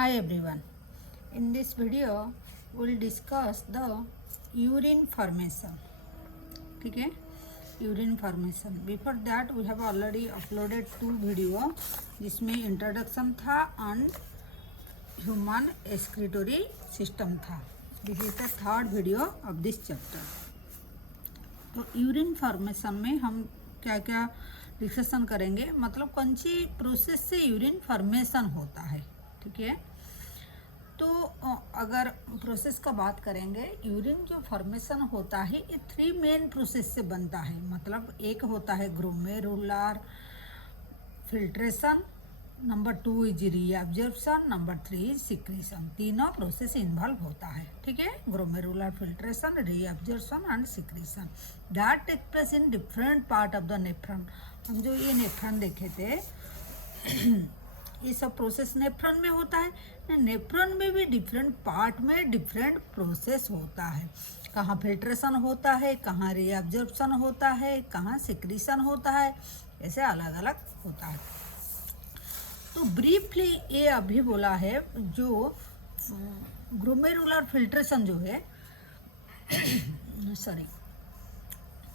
Hi everyone. In this video, we'll discuss the urine formation. ठीक है, urine formation. Before that we have already uploaded 2 video जिसमें introduction था and human excretory system था. This is the third video of this chapter. तो urine formation में हम क्या क्या डिस्कशन करेंगे, मतलब कौन सी प्रोसेस से यूरिन फॉर्मेशन होता है. ठीक है, तो अगर प्रोसेस का बात करेंगे, यूरिन जो फॉर्मेशन होता है ये 3 मेन प्रोसेस से बनता है. मतलब एक होता है glomerular filtration, number 2 is reabsorption, number 3 is secretion. तीनों प्रोसेस इन्वॉल्व होता है. ठीक है, glomerular filtration, reabsorption and secretion that take place in different part of the nephron. हम जो ये नेफ्रॉन देखे थे ये सब प्रोसेस नेफ्रॉन में होता है. नेफ्रॉन में भी डिफरेंट पार्ट में डिफरेंट प्रोसेस होता है. कहाँ फिल्ट्रेशन होता है, कहाँ रीअब्जॉर्प्शन होता है, कहाँ सिक्रीशन होता है, ऐसे अलग अलग होता है. तो ब्रीफली ये अभी बोला है, जो ग्लोमेरुलर फिल्ट्रेशन जो है सॉरी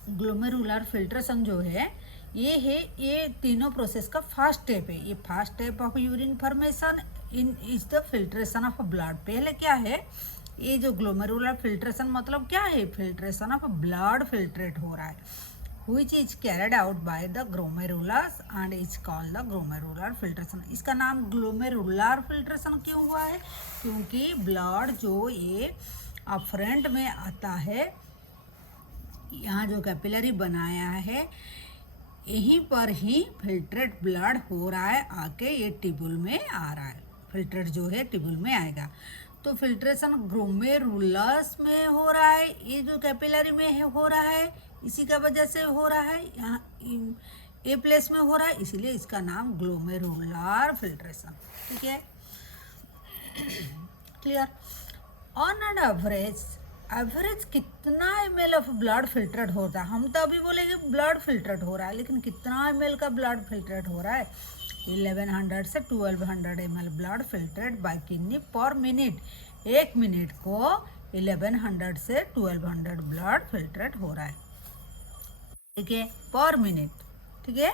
ग्लोमेरुलर फिल्ट्रेशन जो है ये तीनों प्रोसेस का फर्स्ट स्टेप है. ये first step of urine formation in is the filtration of blood. पहले क्या है, ये जो ग्लोमेरुलर फिल्ट्रेशन मतलब क्या है, फिल्ट्रेशन ऑफ ब्लड फिल्ट्रेट हो रहा है, which is carried out by the glomerulus and is called the glomerular filtration. इसका नाम ग्लोमेरुलर फिल्ट्रेशन क्यों हुआ है, क्योंकि ब्लड जो ये अफरेंट में आता है, यहाँ जो कैपिलरी बनाया है यहीं पर ही फिल्ट्रेट ब्लड हो रहा है, आके ये टिब्यूल में आ रहा है. फिल्ट्रेट जो है टिब्यूल में आएगा. तो फिल्ट्रेशन ग्लोमेरुलस में हो रहा है, ये जो कैपिलरी में है हो रहा है, इसी का वजह से हो रहा है, यहाँ ए प्लेस में हो रहा है, इसीलिए इसका नाम ग्लोमेरुलर फिल्ट्रेशन. ठीक है, क्लियर. ऑन एन एवरेज कितना ml ऑफ ब्लड फिल्ट्रेट होता है. हम तो अभी बोलेंगे ब्लड फिल्ट्रेट हो रहा है, लेकिन कितना ml का ब्लड फिल्ट्रेट हो रहा है, 1100 से 1200 ml blood filtrate bye kidney पर मिनट. एक मिनट को 1100 से 1200 ब्लड फिल्ट्रेट हो रहा है. ठीक है, पर मिनट. ठीक है,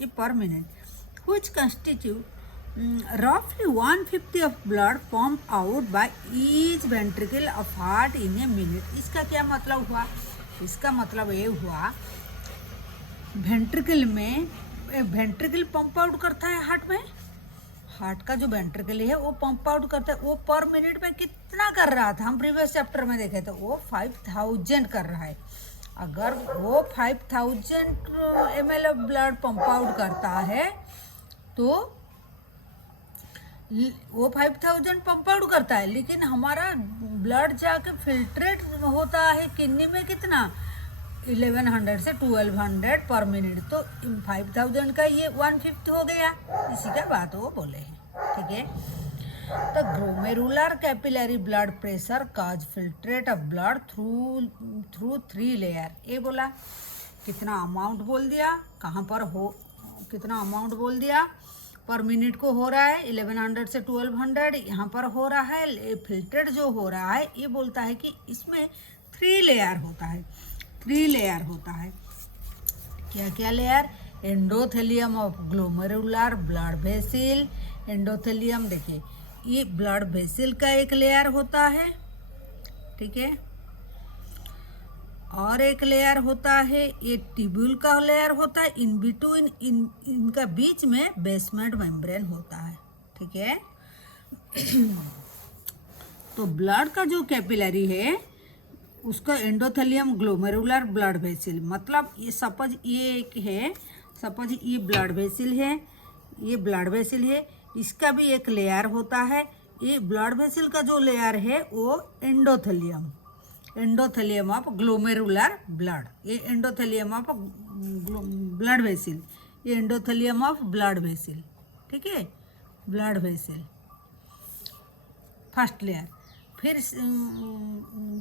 ये पर minute which constitute roughly 150 of blood pumped out by each ventricle of heart in a minute. इसका क्या मतलब हुआ, इसका मतलब ये हुआ वेंट्रिकल पंप आउट करता है हार्ट में. हार्ट का जो वेंट्रिकल है वो पंप आउट करता है. वो पर मिनट में कितना कर रहा था, हम प्रीवियस चैप्टर में देखे थे, वो 5000 कर रहा है. अगर वो 5000 ml ब्लड पंप आउट करता है तो वो 5000 पंप आउट करता है, लेकिन हमारा ब्लड जाके फिल्ट्रेट होता है किडनी में कितना, 1100 से 1200 पर मिनट. तो 5000 का ये 150 हो गया, इसी का बात वो बोले हैं. ठीक है, तो glomerular capillary blood pressure cause filtrate of blood through 3 layer. ये बोला, कितना अमाउंट बोल दिया, कहाँ पर हो, कितना अमाउंट बोल दिया, पर मिनट को हो रहा है 1100 से 1200, यहाँ पर हो रहा है फिल्ट्रेट जो हो रहा है, ये बोलता है कि इसमें 3 लेयर होता है. 3 लेयर होता है. क्या क्या layer, endothelium of glomerular blood vessel. Endothelium देखिए, ये ब्लड वेसिल का एक लेयर होता है. ठीक है, और एक लेयर होता है ये ट्यूब्यूल का लेयर होता है. इन बिटवीन इनका बीच में बेसमेंट मेम्ब्रेन होता है. ठीक है, तो ब्लड का जो कैपिलरी है उसका एंडोथेलियम ग्लोमेरुलर ब्लड वेसिल, मतलब ये सपोज ये एक है, सपोज ये ब्लड वेसिल है, ये ब्लड वेसिल है, इसका भी एक लेयर होता है. ये ब्लड वेसिल का जो लेयर है वो एंडोथेलियम ऑफ ग्लोमेरुलर ब्लड. ये एंडोथेलियम ऑफ ब्लड वेसिल, ये एंडोथेलियम ऑफ ब्लड वेसिल. ठीक है, ब्लड वेसिल फर्स्ट लेयर. फिर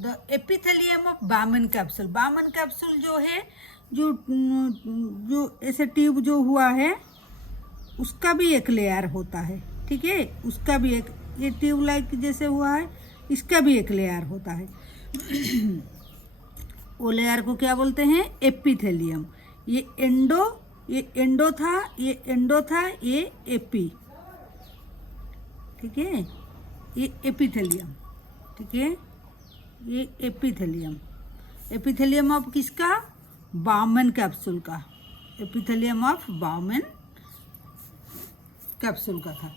the epithelium of Bowman capsule. Bowman capsule जो है, जो ऐसे ट्यूब जो हुआ है, उसका भी एक लेयर होता है, ठीक है, उसका भी एक, ये ट्यूबलाइट जैसे हुआ है, इसका भी एक लेयर होता है। वो लेयर को क्या बोलते हैं? एपिथेलियम। ये एंडो था, ये एपी, ठीक है, ये एपिथेलियम, ठीक है, ये एपिथेलियम। एपिथेलियम ऑफ किसका? बाउमन कैप्सूल का, एपिथेलियम ऑफ बाउमन कैप्सूल का था।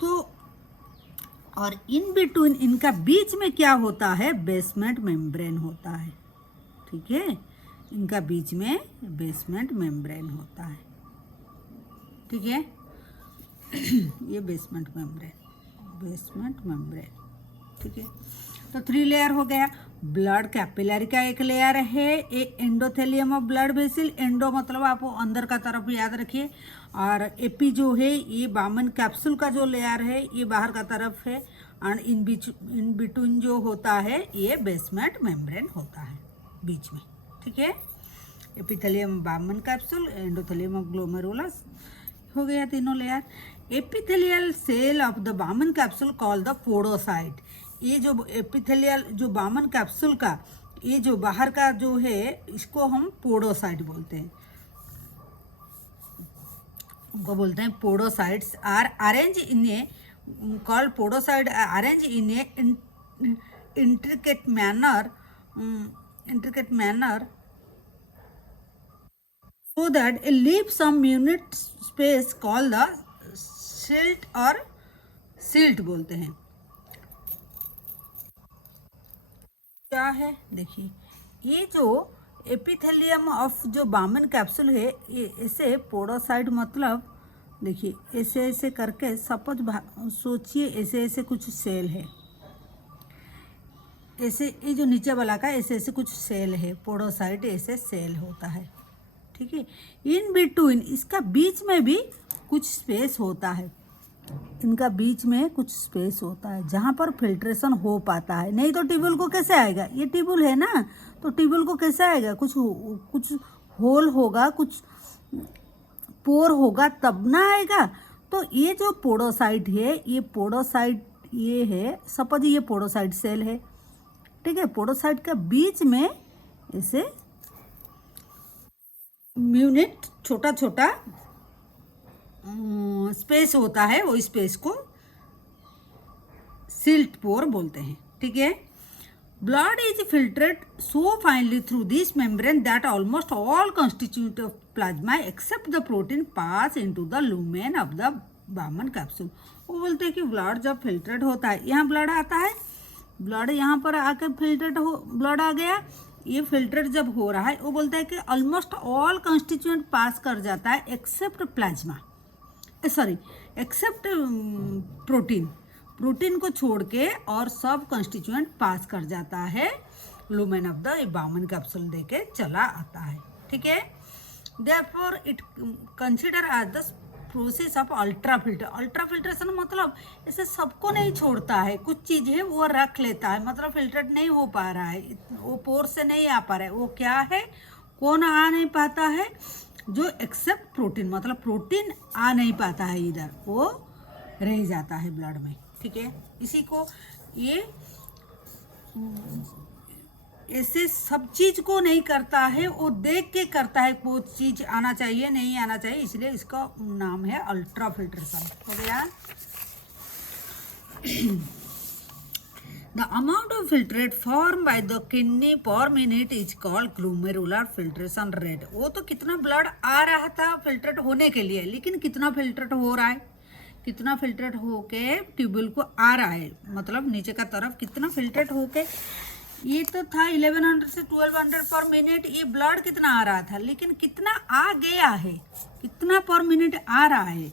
तो और इन बिटवीन, इनका बीच में क्या होता है? बेसमेंट मेम्ब्रेन होता है, ठीक है, इनका बीच में बेसमेंट मेम्ब्रेन होता है, ठीक है। ये बेसमेंट मेम्ब्रेन, ठीक है। तो 3 लेयर हो गया। ब्लड कैपिलरी का एक लेयर है, ये endothelium of blood vessel. Endo मतलब आप अंदर का तरफ याद रखिए, और एपी जो है ये बाउमन कैप्सूल का जो लेयर है ये बाहर का तरफ है, और इन बिटवीन जो होता है ये बेसमेंट मेम्ब्रेन होता है बीच में, ठीक है। Epithelium Bowman capsule, endothelium of glomerulus, हो गया तीनों लेयर। Epithelial cell of the Bowman capsule call the podocyte. ये जो एपिथेलियल जो बाउमन कैप्सूल का ये जो बाहर का जो है इसको हम पोडोसाइट बोलते हैं, उनको बोलते हैं podocytes. Are arrange in a called podocyte arrange in a intricate manner so that it leaves some unit space called the silt और silt बोलते हैं। क्या है? देखिए, ये जो एपिथेलियम ऑफ जो बाउमन कैप्सूल है ये ऐसे पोडोसाइट मतलब, देखिए ऐसे ऐसे करके सपोज सोचिए ऐसे ऐसे कुछ सेल है, ऐसे ये जो नीचे वाला का ऐसे ऐसे कुछ सेल है, पोडोसाइट ऐसे सेल होता है, ठीक है। इन बिटवीन इसका बीच में भी कुछ स्पेस होता है, इनका बीच में कुछ स्पेस होता है जहाँ पर फिल्ट्रेशन हो पाता है। नहीं तो ट्यूबवेल को कैसे आएगा? ये ट्यूबवेल है ना, तो ट्यूबवेल को कैसे आएगा? कुछ होल होगा, कुछ पोर होगा तब ना आएगा। तो ये जो पोडोसाइट है, ये पोडोसाइट ये है, सपोज ये पोडोसाइट सेल है, ठीक है। पोडोसाइट का बीच में ऐसे म्यूनिट छोटा छोटा स्पेस होता है, वो स्पेस को सिल्ट पोर बोलते हैं, ठीक है। Blood is filtered so finally through this membrane that almost all constitute of plasma except the protein pass into the lumen of the Bowman capsule. वो बोलते हैं कि ब्लड जब फिल्टरेड होता है, यहाँ ब्लड आता है, ब्लड यहाँ पर आकर फिल्टरेड हो, ब्लड आ गया, ये फिल्टर जब हो रहा है, वो बोलता है कि ऑलमोस्ट ऑल कंस्टिट्यूएंट पास कर जाता है except plasma, sorry except protein को छोड़ के और सब कंस्टिट्यूएंट पास कर जाता है, lumen of the Bowman capsule देके चला आता है, ठीक है। Therefore it consider as the process of ultra filter. Ultra filtration मतलब ऐसे सबको नहीं छोड़ता है, कुछ चीज़ है वो रख लेता है, मतलब फिल्टरेट नहीं हो पा रहा है, वो पोर से नहीं आ पा रहा है, वो क्या है, कौन आ नहीं पाता है, जो एक्सेप्ट प्रोटीन, मतलब प्रोटीन आ नहीं पाता है इधर, वो रह जाता है ब्लड में, ठीक है। इसी को ये ऐसे सब चीज को नहीं करता है, वो देख के करता है, वो चीज आना चाहिए नहीं आना चाहिए, इसलिए इसका नाम है अल्ट्रा फिल्ट्रेशन, हो गया। The amount of filtrate formed by the kidney per minute is called glomerular filtration rate। वो तो कितना ब्लड आ रहा था फिल्ट्रेट होने के लिए, लेकिन कितना फिल्ट्रेट हो रहा है, कितना फिल्ट्रेट होके ट्यूबवेल को आ रहा है, मतलब नीचे का तरफ कितना फिल्ट्रेट होके, ये तो था 1100 से 1200 पर मिनट, ये ब्लड कितना आ रहा था, लेकिन कितना आ गया है, कितना पर मिनट आ रहा है,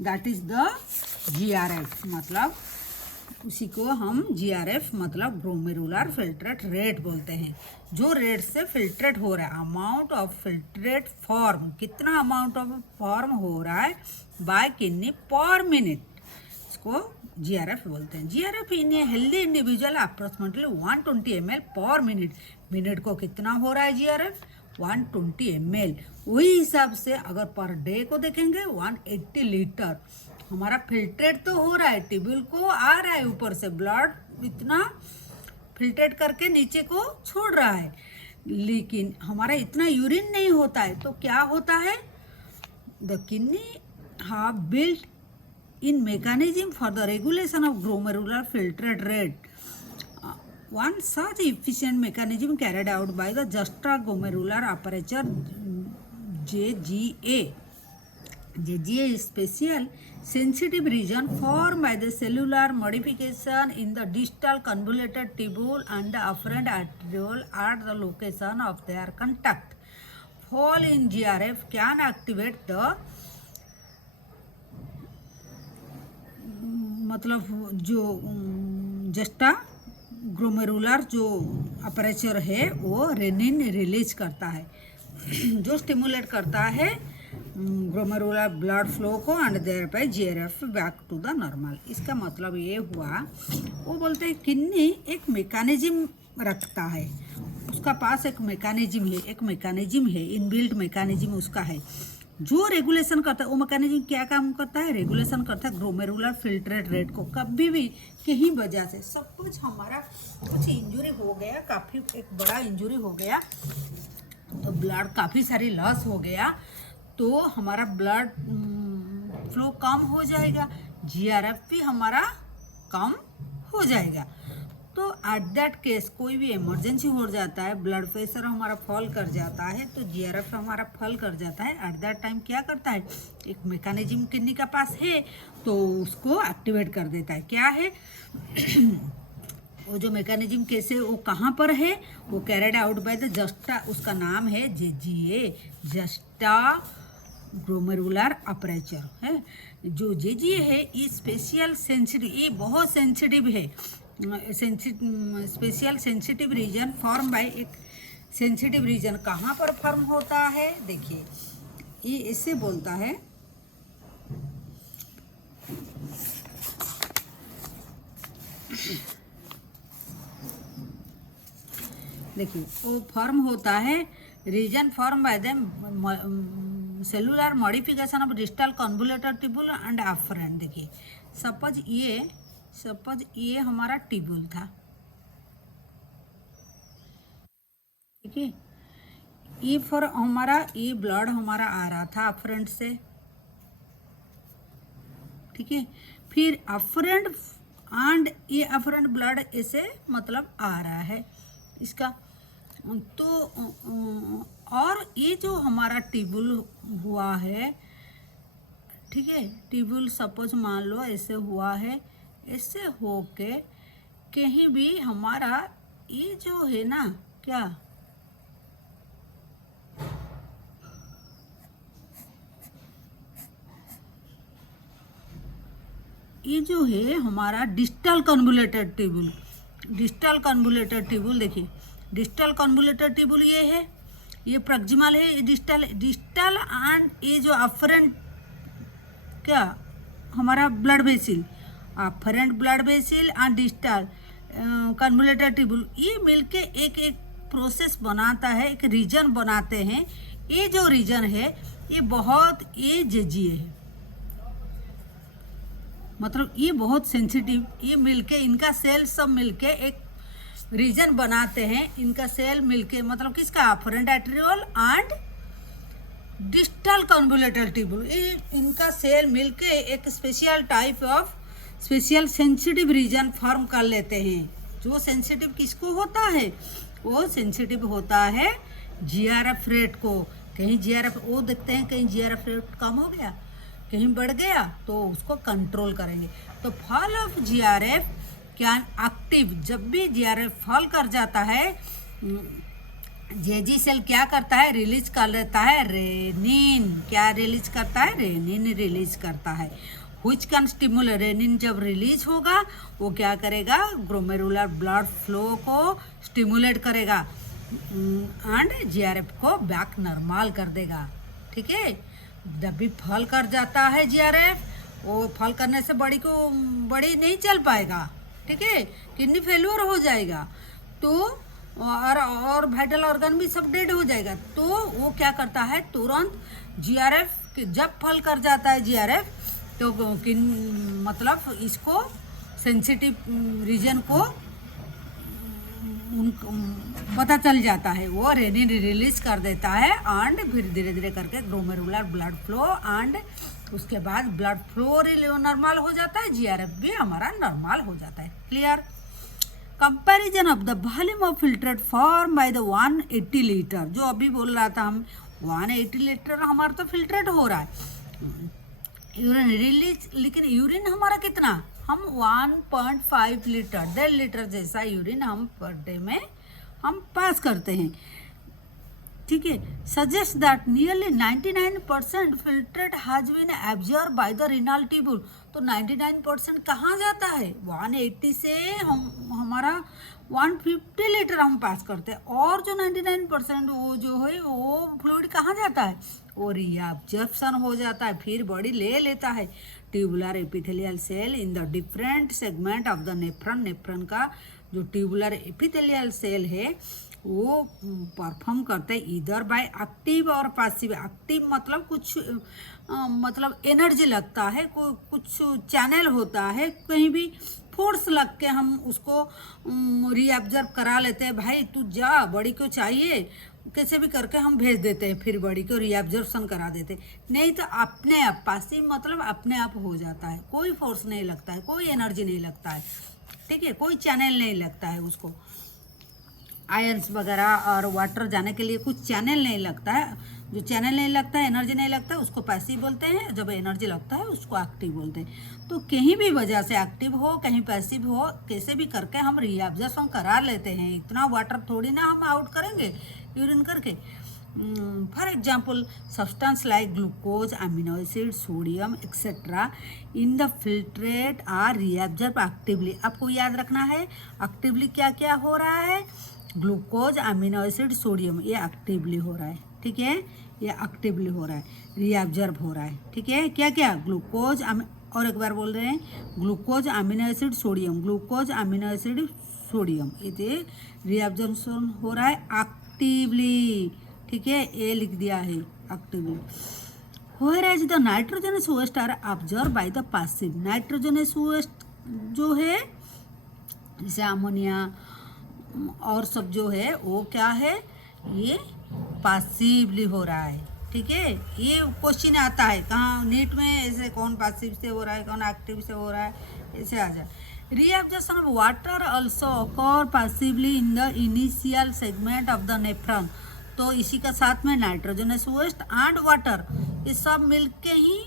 दैट इज द GRF, मतलब उसी को हम GRF मतलब ग्लोमेरुलर फिल्ट्रेट रेट बोलते हैं। जो रेट से फिल्ट्रेट हो रहा है, अमाउंट ऑफ फिल्ट्रेट फॉर्म, कितना अमाउंट ऑफ फॉर्म हो रहा है बाय किडनी पर मिनट, इसको GRF बोलते हैं। GRF in a healthy individual approximately 120 ml पर मिनट। मिनट को कितना हो रहा है GRF? 120 ml। वही हिसाब से अगर पर डे को देखेंगे 180 लीटर हमारा फिल्ट्रेट तो हो रहा है, ट्यूब्यूल को आ रहा है ऊपर से ब्लड इतना फिल्ट्रेट करके नीचे को छोड़ रहा है, लेकिन हमारा इतना यूरिन नहीं होता है। तो क्या होता है, the kidney have built in mechanism for the regulation of glomerular filtrate rate. One such efficient mechanism carried out by the juxtaglomerular aperture JGA. JGA is special sensitive region formed by the cellular modification in the distal convoluted tubule and the afferent arteriole at the location of their contact. Fall in GRF can activate the मतलब जो juxta glomerular जो aperture है वो rennin release करता है जो stimulate करता है ग्लोमेरुलर ब्लड फ्लो को and thereby GRF back to the normal. इसका मतलब ये हुआ, वो बोलते हैं किडनी एक मैकेनिज्म रखता है, उसका पास एक मैकेनिज्म है इनबिल्ट मैकेनिज्म उसका है जो रेगुलेशन करता है। वो मैकेनिज्म क्या काम करता है, रेगुलेशन करता है ग्लोमेरुलर फिल्ट्रेट रेट को। कभी भी कहीं वजह से सपोज हमारा कुछ इंजरी हो गया, काफ़ी एक बड़ा इंजरी हो गया तो ब्लड काफ़ी सारी लॉस हो गया तो हमारा ब्लड फ्लो कम हो जाएगा, जीआरएफ भी हमारा कम हो जाएगा। तो एट दैट केस कोई भी इमरजेंसी हो जाता है, ब्लड प्रेशर हमारा फॉल कर जाता है तो जीआरएफ हमारा फॉल कर जाता है। एट दैट टाइम क्या करता है, एक मैकेनिज्म किडनी का पास है तो उसको एक्टिवेट कर देता है। क्या है वो जो मैकेनिज्म कैसे, वो कहाँ पर है, वो carried out by the juxta, उसका नाम है जेजीए, जस्टा ग्लोमेरुलर अपर्चर है। जो जेजीए है ये स्पेशल सेंसिटिव, ये बहुत सेंसिटिव है, special sensitive region form by एक सेंसिटिव रीजन कहाँ पर फॉर्म होता है, देखिए ये इससे बोलता है देखिए वो फॉर्म होता है region form by the cellular modification of distal convoluted tubule and afferent. देखिए सपोज ये हमारा ट्यूब्यूल था, ठीक है, ये फॉर हमारा ये ब्लड हमारा आ रहा था अफरेंट से, ठीक है, फिर अफरेंट एंड ये अफरेंट ब्लड ऐसे मतलब आ रहा है इसका। तो और ये जो हमारा ट्यूब्यूल हुआ है, ठीक है, ट्यूब्यूल सपोज मान लो ऐसे हुआ है, ऐसे होके कहीं भी हमारा ये जो है ना, क्या ये जो है हमारा distal convoluted tubule, distal convoluted tubule, देखिए डिस्टल कन्वोल्यूटेड ट्यूब्यूल ये है, ये प्रॉक्सिमल है, ये डिस्टल एंड ये जो अफरेंट क्या हमारा blood vessel, afferent blood vessel and distal convoluted tubule ये मिलके एक प्रोसेस बनाता है, एक रीजन बनाते हैं। ये जो रीजन है ये बहुत ये जेजीए है, मतलब ये बहुत सेंसिटिव, ये मिलके इनका सेल सब मिलके एक रीजन बनाते हैं, इनका सेल मिलके मतलब किसका, afferent arteriole and distal convoluted tubule, ये इनका सेल मिलके एक special type of special sensitive region form कर लेते हैं। जो सेंसिटिव किसको होता है, वो सेंसिटिव होता है जीआरएफ रेट को। कहीं जीआरएफ वो देखते हैं कहीं जीआरएफ रेट कम हो गया, कहीं बढ़ गया तो उसको कंट्रोल करेंगे। तो fall of GRF can active, जब भी जीआरएफ फॉल कर जाता है जेजी सेल क्या करता है, रिलीज कर लेता है रेनिन। क्या रिलीज करता है, रेनिन रिलीज करता है। व्हिच कैन स्टिमुलेट, रेनिन जब रिलीज होगा वो क्या करेगा, ग्लोमेरुलर ब्लड फ्लो को स्टिमुलेट करेगा एंड जीआरएफ को बैक नॉर्मल कर देगा, ठीक है। जब भी फॉल कर जाता है जीआरएफ, वो फॉल करने से बड़ी नहीं चल पाएगा, ठीक है, किडनी फेल्योर हो जाएगा। तो और वाइटल ऑर्गन भी सब डेड हो जाएगा। तो वो क्या करता है, तुरंत जीआरएफ जब फल कर जाता है जीआरएफ, तो मतलब इसको सेंसिटिव रीजन को पता चल जाता है, वो रेनिन रिलीज कर देता है एंड फिर धीरे धीरे करके ग्लोमेरुलर ब्लड फ्लो एंड उसके बाद ब्लड फ्लो नॉर्मल हो जाता है, जीआरएफ भी हमारा नॉर्मल हो जाता है। Clear? Comparison of the volume of filtrate form by the 180 litre, जो अभी बोल रहा था हम 180 लीटर हमारा तो फिल्टरेट हो रहा है यूरिन रिलीज, लेकिन यूरिन हमारा कितना, हम 1.5 लीटर 1.5 लीटर जैसा यूरिन हम पर डे में हम पास करते हैं। ठीक है, suggest that nearly 99% filtrate has been absorb by the renal tubule. तो 99% कहाँ जाता है, 180 से हम हमारा 150 लीटर हम पास करते हैं, और जो 99% वो जो है वो फ्लूइड कहाँ जाता है, वो रीअब्जॉर्प्शन हो जाता है, फिर बॉडी ले लेता है tubular epithelial cell in the different segment of the nephron. Nephron का जो ट्यूबुलर एपिथेलियल सेल है वो परफॉर्म करते हैं इधर बाय एक्टिव और पैसिव। एक्टिव मतलब कुछ मतलब एनर्जी लगता है, कुछ चैनल होता है, कहीं भी फोर्स लग के हम उसको रीअब्जर्व करा लेते हैं, भाई तू जा, बॉडी को चाहिए, कैसे भी करके हम भेज देते हैं, फिर बॉडी को रीअब्जर्वेशन करा देते। नहीं तो अपने आप, पैसिव मतलब अपने आप हो जाता है, कोई फोर्स नहीं लगता है, कोई एनर्जी नहीं लगता है, ठीक है, कोई चैनल नहीं लगता है उसको, आयंस वगैरह और वाटर जाने के लिए कुछ चैनल नहीं लगता है। जो चैनल नहीं लगता है, एनर्जी नहीं लगता है, उसको पैसिव बोलते हैं, जब एनर्जी लगता है उसको एक्टिव बोलते हैं। तो कहीं भी वजह से एक्टिव हो, कहीं पैसिव हो, कैसे भी करके हम रीअब्जॉर्प्शन करा लेते हैं। इतना वाटर थोड़ी ना हम आउट करेंगे यूरिन करके। For example substance like glucose, amino acid, sodium etcetera in the filtrate are reabsorb actively. आपको याद रखना है एक्टिवली क्या क्या हो रहा है, ग्लूकोज, अमीनो एसिड, सोडियम, ये एक्टिवली हो रहा है, ठीक है, ये एक्टिवली हो रहा है, रीअब्जॉर्ब हो रहा है, ठीक है। क्या क्या, ग्लूकोज, और एक बार बोल रहे हैं, glucose, amino acid, sodium, glucose, amino acid, sodium, ये रीअब्जॉर्प्शन हो रहा है एक्टिवली, ठीक है, ये लिख दिया है actively. Whereas the nitrogenous waste are absorb by the passive. Nitrogenous waste जो है जैसे अमोनिया और सब जो है वो क्या है, ये पैसिवली हो रहा है, ठीक है। ये क्वेश्चन आता है कहाँ नीट में, ऐसे कौन पैसिव से हो रहा है, कौन एक्टिव से हो रहा है, ऐसे आ जाए। Reabsorption of water also occur passively in the initial segment of the nephron. तो इसी का साथ में नाइट्रोजनस वेस्ट एंड वाटर, ये सब मिलके ही,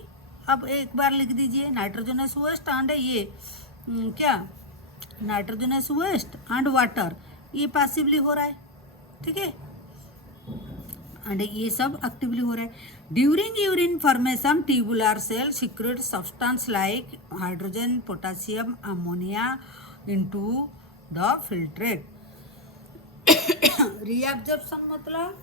अब एक बार लिख दीजिए नाइट्रोजनस वेस्ट एंड ये क्या, नाइट्रोजनस वेस्ट एंड वाटर, ये पैसिवली हो रहा है, ठीक है, एंड ये सब एक्टिवली हो रहा है। During urine formation tubular cell secrete substance like hydrogen, potassium, ammonia into the filtrate. Reabsorption मतलब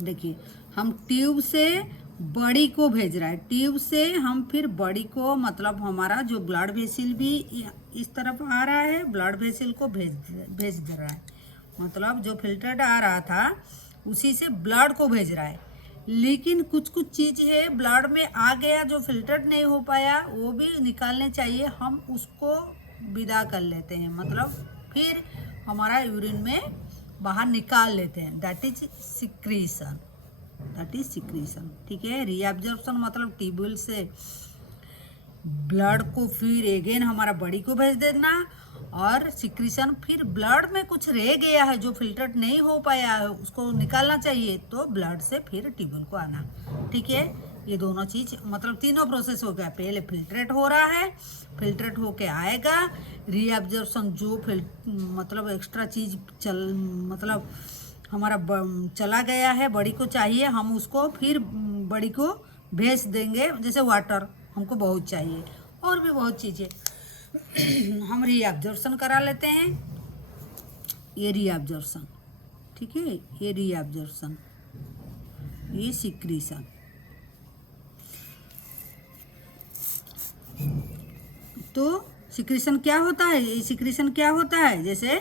देखिए, हम ट्यूब से बॉडी को भेज रहा है, ट्यूब से हम फिर बॉडी को, मतलब हमारा जो ब्लड वेसल भी इस तरफ आ रहा है, ब्लड वेसल को भेज दे रहा है, मतलब जो फिल्टर्ड आ रहा था उसी से ब्लड को भेज रहा है। लेकिन कुछ कुछ चीज़ है ब्लड में आ गया जो फिल्टर्ड नहीं हो पाया, वो भी निकालने चाहिए, हम उसको विदा कर लेते हैं, मतलब फिर हमारा यूरिन में बाहर निकाल लेते हैं, that is secretion, that is secretion, ठीक है। रीअब्जॉर्प्शन मतलब ट्यूबुल से ब्लड को फिर अगेन हमारा बॉडी को भेज देना, और सिक्रीशन फिर ब्लड में कुछ रह गया है जो फिल्टर्ड नहीं हो पाया है उसको निकालना चाहिए, तो ब्लड से फिर ट्यूबुल को आना, ठीक है। ये दोनों चीज़ मतलब तीनों प्रोसेस हो गया, पहले फिल्ट्रेट हो रहा है, फिल्ट्रेट होके आएगा, रीअब्जॉर्प्शन जो मतलब एक्स्ट्रा चीज़ मतलब हमारा चला गया है, बॉडी को चाहिए, हम उसको फिर बॉडी को भेज देंगे, जैसे वाटर हमको बहुत चाहिए, और भी बहुत चीज़ें हम रीअब्जॉर्प्शन करा लेते हैं, ये रीअब्जॉर्प्शन, ठीक है, ये रीअब्जॉर्प्शन, ये सिक्रीशन। तो सिक्रीशन क्या होता है, ये सिक्रीशन क्या होता है, जैसे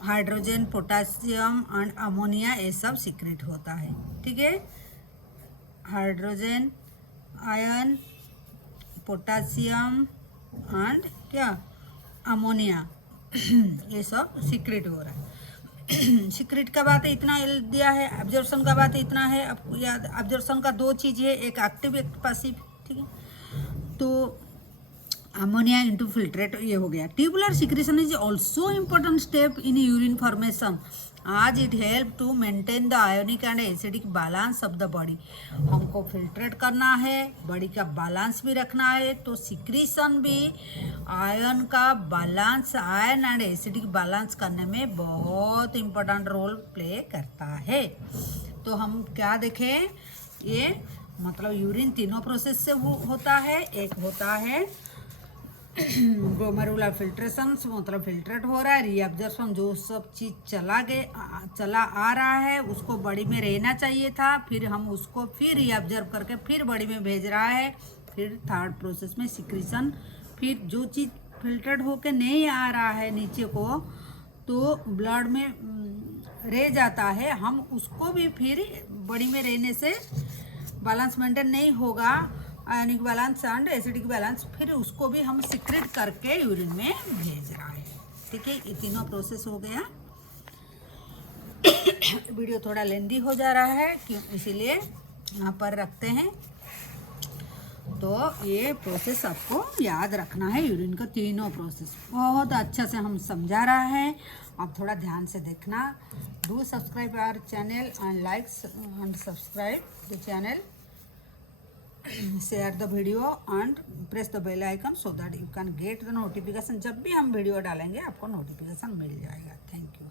हाइड्रोजन, पोटासियम एंड अमोनिया ये सब सीक्रेट होता है, ठीक है। हाइड्रोजन, आयन, पोटासियम एंड क्या अमोनिया ये सब सीक्रेट हो रहा है। सीक्रेट का बात इतना दिया है, एब्जॉर्प्शन का बात इतना है। आपको याद, एब्जॉर्प्शन का दो चीज़ है, एक एक्टिव एक पैसिव, ठीक है। तो अमोनिया इंटू फिल्ट्रेट ये हो गया। Tubular secretion is also important step in urine formation आज it help to maintain the ionic and acidic balance of the body. हमको फिल्ट्रेट करना है, बॉडी का बैलेंस भी रखना है, तो सिक्रीशन भी आयन का balance, ion and acidic balance करने में बहुत इम्पोर्टेंट रोल प्ले करता है। तो हम क्या देखें, ये मतलब यूरिन तीनों प्रोसेस से होता है। एक होता है ग्लोमेरुलर फिल्ट्रेशन, मतलब फिल्ट्रेट हो रहा है। रीअब्जॉर्प्शन, जो सब चीज़ चला आ रहा है उसको बॉडी में रहना चाहिए था, फिर हम उसको फिर रीअब्जॉर्ब करके फिर बॉडी में भेज रहा है। फिर थर्ड प्रोसेस में सिक्रीशन, फिर जो चीज़ फिल्ट्रेट होके नहीं आ रहा है नीचे को, तो ब्लड में रह जाता है, हम उसको भी फिर बॉडी में रहने से बैलेंस मेंटेन नहीं होगा, ionic balance and acidic balance, फिर उसको भी हम सीक्रेट करके यूरिन में भेज रहा है, ठीक है। ये तीनों प्रोसेस हो गया। वीडियो थोड़ा लेंदी हो जा रहा है, क्यों, इसीलिए यहाँ पर रखते हैं। तो ये प्रोसेस आपको याद रखना है, यूरिन का तीनों प्रोसेस बहुत अच्छा से हम समझा रहा है। आप थोड़ा ध्यान से देखना। Do subscribe our channel and like and subscribe the channel, share the video and press the bell icon so that you can get the notification। जब भी हम वीडियो डालेंगे आपको नोटिफिकेशन मिल जाएगा। Thank you.